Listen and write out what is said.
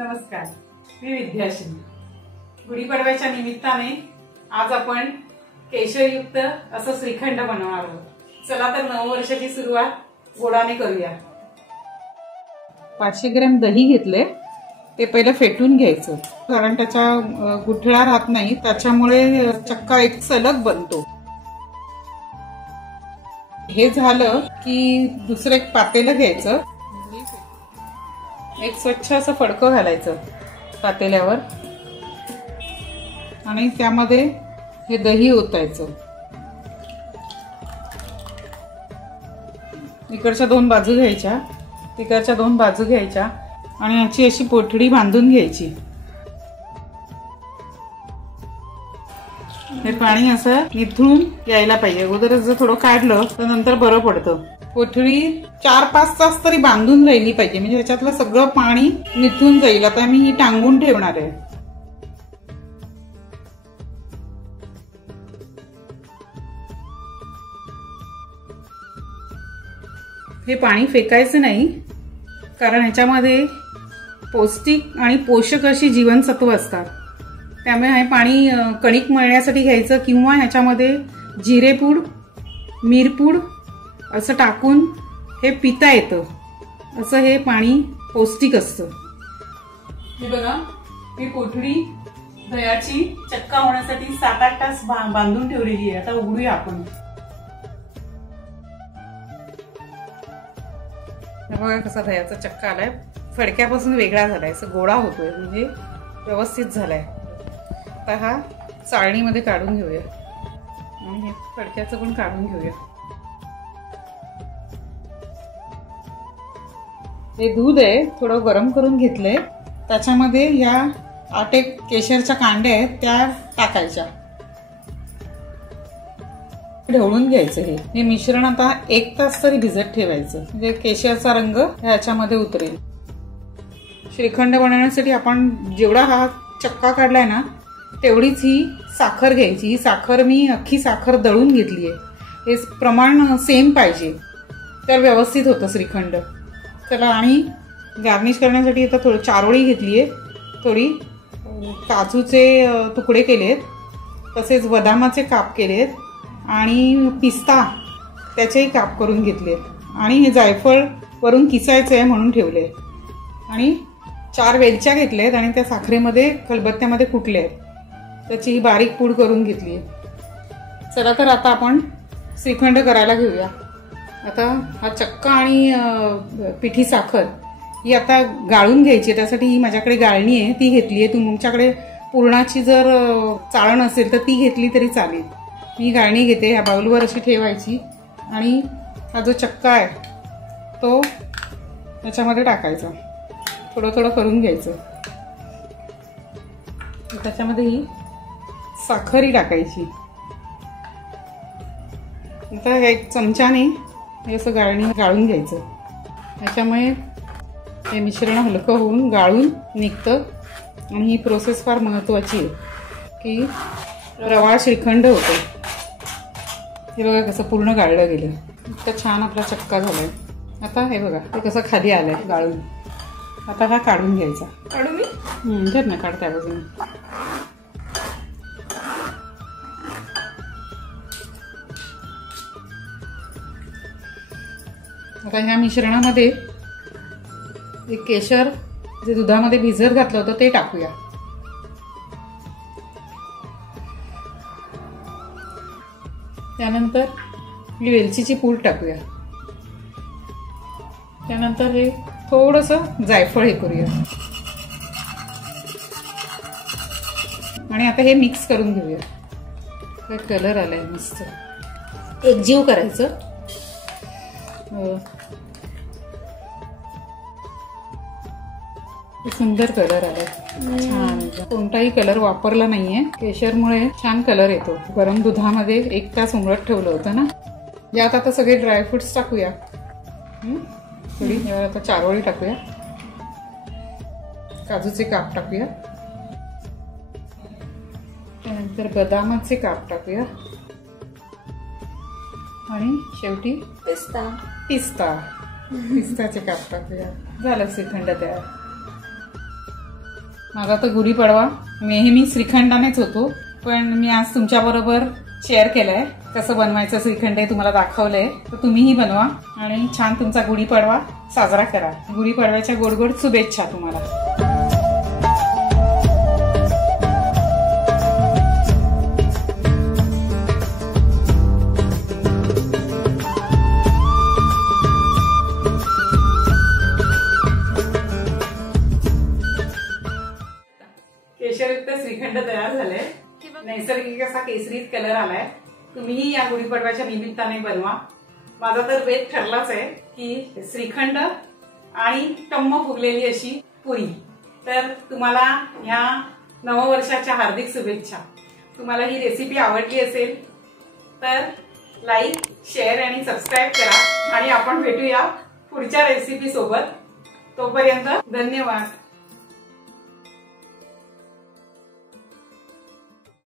नमस्कार, मी विद्याश्री। गुढीपाडव्याच्या निमित्ताने आज आपण केशरयुक्त असं श्रीखंड बनवणार आहोत। चला तर नववर्षाची सुरुवात गोडाने करूया। 500 ग्रॅम दही घेतले, ते पहिलं फेटून घ्यायचं, कारण त्याचा गुठळा राहत नाही, त्याच्यामुळे चक्का एक सलग बनतो। हे झालं की दुसरं एक पातेलं घ्यायचं, एक स्वच्छ असं फडकं घालायचं पातेल्यावर आणि त्यामध्ये हे दही ओतायचं। इकडच्या 2 बाजू घ्यायच्या, तिकडच्या 2 बाजू घ्यायच्या आणि याची अशी पोटडी बांधून घ्यायची। हे पाणी असं निथळून यायला पाहिजे। अगोदरच जर थोडं काढलं तर नंतर बरं पडतं। पोटडी 4-5 तास तरी बांधून राहिली पाहिजे, म्हणजे त्याच्यातलं सगळं पाणी निथळून जाईल। आता मी ही टांगून ठेवणार आहे। हे पाणी फेकायचं नाही, कारण ह्याच्यामध्ये पौष्टिक आणि पोषक अशी जीवनसत्व असतात। त्यामुळे हे पाणी कणिक मळण्यासाठी घ्यायचं किंवा ह्याच्यामध्ये जिरेपूड, मिरपूड असं टाकून हे पिता येतं। असं हे पाणी पौष्टिक असतं। हे बघा, ही कोठडी दह्याची चक्का होण्यासाठी 7-8 तास बांधून ठेवलेली आहे। आता उघडूया आपण। बघा कसा दह्याचा चक्का आलाय, फडक्यापासून वेगळा झालाय, असं गोळा होतोय, म्हणजे व्यवस्थित झालाय। आता हा चाळणीमध्ये काढून घेऊया आणि हे फडक्याचं पण काढून घेऊया। हे दूध आहे, थोडं गरम करून घेतलंय, त्याच्यामध्ये या 8 केशरच्या कांड्या आहेत त्या टाकायच्या, ढवळून घ्यायचं। हे मिश्रण आता 1 तास तरी भिजत ठेवायचं, म्हणजे केशरचा रंग ह्याच्यामध्ये उतरेल। श्रीखंड बनवण्यासाठी आपण जेवढा हा चक्का काढलाय ना, तेवढीच ही साखर घ्यायची। ही साखर मी अख्खी साखर दळून घेतली आहे। हे प्रमाण सेम पाहिजे, तर व्यवस्थित होतं श्रीखंड। चला, आणि गार्निश करण्यासाठी आता थोडी चारोळी घेतली आहे, थोडी काजूचे तुकडे केलेत, तसेच बदामाचे काप केलेत आणि पिस्ता त्याचेही काप करून घेतलेत आणि हे जायफळ वरून किसायचं आहे म्हणून ठेवले आणि 4 वेलच्या घेतल्यात आणि त्या साखरेमध्ये खलबत्त्यामध्ये कुटले आहेत, त्याची बारीक पूड करून घेतली आहे। चला तर आता आपण श्रीखंड करायला घेऊया। आता हा चक्का आणि पिठी साखर ही आता गाळून घ्यायची, त्यासाठी ही माझ्याकडे गाळणी आहे, ती घेतली आहे। तुमच्याकडे पुरणाची जर चाळण असेल तर ती घेतली तरी चालेल। मी गाळणी घेते, ह्या बाउलवर अशी ठेवायची आणि हा जो चक्का आहे तो त्याच्यामध्ये टाकायचा, थोडं थोडं करून घ्यायचं। त्याच्यामध्ये ही साखरही टाकायची। आता एक चमच्याने हे असं गाळून घ्यायचं, त्याच्यामुळे हे मिश्रण हलकं होऊन गाळून निघतं आणि ही प्रोसेस फार महत्त्वाची आहे की रवाळ श्रीखंड होतं। हे बघा कसं पूर्ण गाळलं गेलं, इतका छान आपला चक्का झालाय। आता हे बघा ते कसं खाली आलंय गाळून। आता हा काढून घ्यायचा। काढू मी? धर ना, काढ त्या बाजूने। आता ह्या मिश्रणामध्ये एक केशर जे दुधामध्ये भिजत घातलं होतं ते टाकूया। त्यानंतर ही वेलचीची पूड टाकूया। त्यानंतर हे थोडंसं जायफळ हे करूया आणि आता हे मिक्स करून घेऊया। कलर आलाय मस्त, एकजीव करायचं। सुंदर कलर आलाय, छान। कोणताही कलर वापरला नाहीये, केशरमुळे छान कलर येतो। गरम दुधामध्ये 1 तास उमळत ठेवलं होतं ना। यात आता सगळे ड्रायफ्रुट्स टाकूया। थोडी आता चारोळी टाकूया, काजूचे काप टाकूया, त्यानंतर बदामाचे काप टाकूया आणि शेवटी पिस्ताचे काप टाकूया। झालं श्रीखंड तयार। माझा तर गुढीपाडवा नेहमी श्रीखंडानेच होतो, पण मी आज तुमच्या बरोबर शेअर केलंय कसं बनवायचं श्रीखंड हे तुम्हाला दाखवलंय. तर तुम्हीही बनवा आणि छान तुमचा गुढीपाडवा साजरा करा. गुढीपाडव्याच्या गोड गोड शुभेच्छा तुम्हाला. केशरयुक्त श्रीखंड तयार झालंय. नैसर्गिक असा केसरी कलर आलाय. तुम्हीही या गुढीपाडव्याच्या निमित्ताने बनवा. माझा तर बेत ठरलाच आहे की श्रीखंड आणि टम्म फुगलेली अशी पुरी. तर तुम्हाला या नववर्षाच्या हार्दिक शुभेच्छा. तुम्हाला ही रेसिपी आवडली असेल तर लाईक, शेअर आणि सबस्क्राईब करा आणि आपण भेटूया पुढच्या रेसिपी सोबत. तोपर्यंत धन्यवाद.